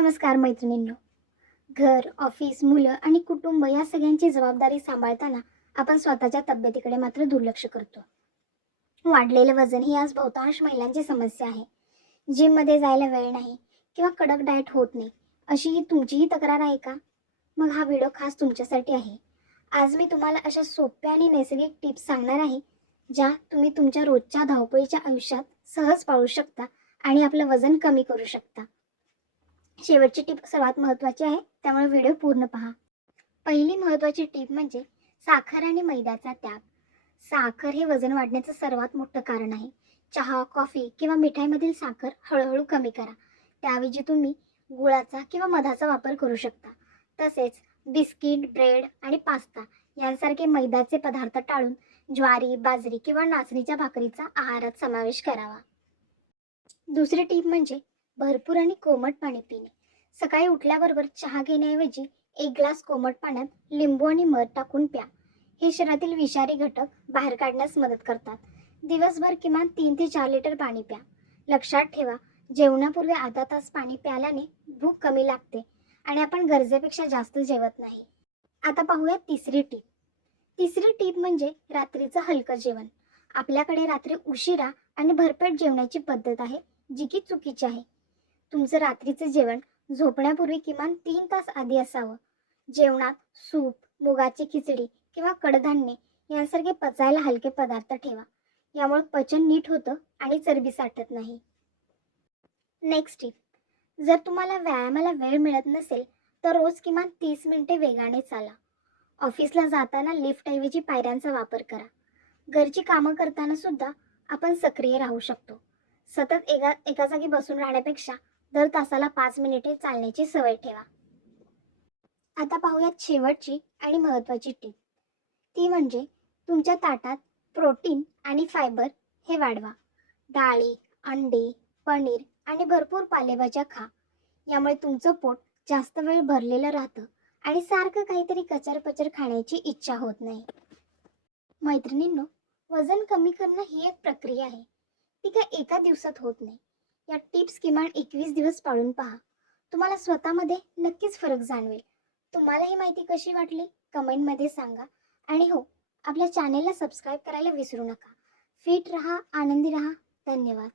नमस्कार मैत्रिणींनो. घर ऑफिस मुलं आणि कुटुंब या सगळ्यांची जबाबदारी सांभाळताना आपण स्वतःच्या तब्येतीकडे मात्र दुर्लक्ष करतो. वाढलेलं वजन ही आज बहुतांश महिलांची समस्या आहे. जिममध्ये जायला वेळ नाही किंवा कडक डाएट होत नाही अशी ही तुमचीही तक्रार आहे का? मग हा व्हिडिओ खास तुमच्यासाठी आहे. आज मी तुम्हाला अशा सोप्या आणि नैसर्गिक टिप्स सांगणार आहे ज्या तुम्ही तुमच्या रोजच्या धावपळीच्या आयुष्यात सहज पाळू शकता आणि आपलं वजन कमी करू शकता. शेवटची टीप सर्वात महत्त्वाची आहे त्यामुळे व्हिडिओ पूर्ण पहा. पहिली महत्त्वाची टीप म्हणजे साखर आणि मैद्याचा त्याग. साखर हे वजन वाढण्याचं सर्वात मोठं कारण आहे. चहा कॉफी किंवा मिठाईमधील साखर हळूहळू कमी करा. त्याऐवजी तुम्ही गुळाचा किंवा मधाचा वापर करू शकता. तसेच बिस्किट ब्रेड आणि पास्ता यांसारखे मैद्याचे पदार्थ टाळून ज्वारी बाजरी किंवा नाचणीच्या भाकरीचा आहारात समावेश करावा. दुसरी टीप म्हणजे भरपूर आणि कोमट पाणी पिणे. सकाळी उठल्याबरोबर चहा घेण्याऐवजी एक ग्लास कोमट पाण्यात लिंबू आणि मध टाकून प्या. हे शरीरातील विषारी घटक बाहेर काढण्यास मदत करतात. दिवसभर किमान तीन ते चार लिटर पाणी प्या. लक्षात ठेवा जेवणापूर्वी अर्धा तास पाणी प्याल्याने भूक कमी लागते आणि आपण गरजेपेक्षा जास्त जेवत नाही. आता पाहूया तिसरी टीप. तिसरी टीप म्हणजे रात्रीचं हलकं जेवण. आपल्याकडे रात्री उशिरा आणि भरपेट जेवणाची पद्धत आहे जी की चुकीची आहे. तुमचं रात्रीचं जेवण झोपण्यापूर्वी किमान तीन तास आधी असावं. जेवणात सूप मुगाची खिचडी किंवा कडधान्ये यांसारखे पचायला हलके पदार्थ ठेवा. यामुळे पचन नीट होतं आणि चरबी साठत नाही. नेक्स्ट टिप जर तुम्हाला व्यायामाला वेळ मिळत नसेल तर रोज किमान तीस मिनिटे वेगाने चाला. ऑफिसला जाताना लिफ्टऐवजी पायऱ्यांचा वापर करा. घरची कामं करताना सुद्धा आपण सक्रिय राहू शकतो. सतत एका एका जागी बसून राहण्यापेक्षा दर तासाला पाच मिनिटे चालण्याची सवय ठेवा. आता पाहूयात शेवटची आणि महत्त्वाची टीप ती म्हणजे तुमच्या ताटात प्रोटीन आणि फायबर हे वाढवा. डाळी अंडी पनीर आणि भरपूर पालेभाज्या खा. यामुळे तुमचं पोट जास्त वेळ भरलेलं राहतं आणि सारखं काहीतरी कचरपचर खाण्याची इच्छा होत नाही. मैत्रिणींनो वजन कमी करणं ही एक प्रक्रिया आहे. ती काय एका दिवसात होत नाही. या टिप्स किमान एकवीस दिवस पाळून पहा. तुम्हाला स्वतःमध्ये नक्कीच फरक जाणवेल. तुम्हाला ही माहिती कशी वाटली कमेंटमध्ये सांगा. आणि हो आपल्या चॅनेलला सबस्क्राईब करायला विसरू नका. फिट रहा आनंदी रहा. धन्यवाद.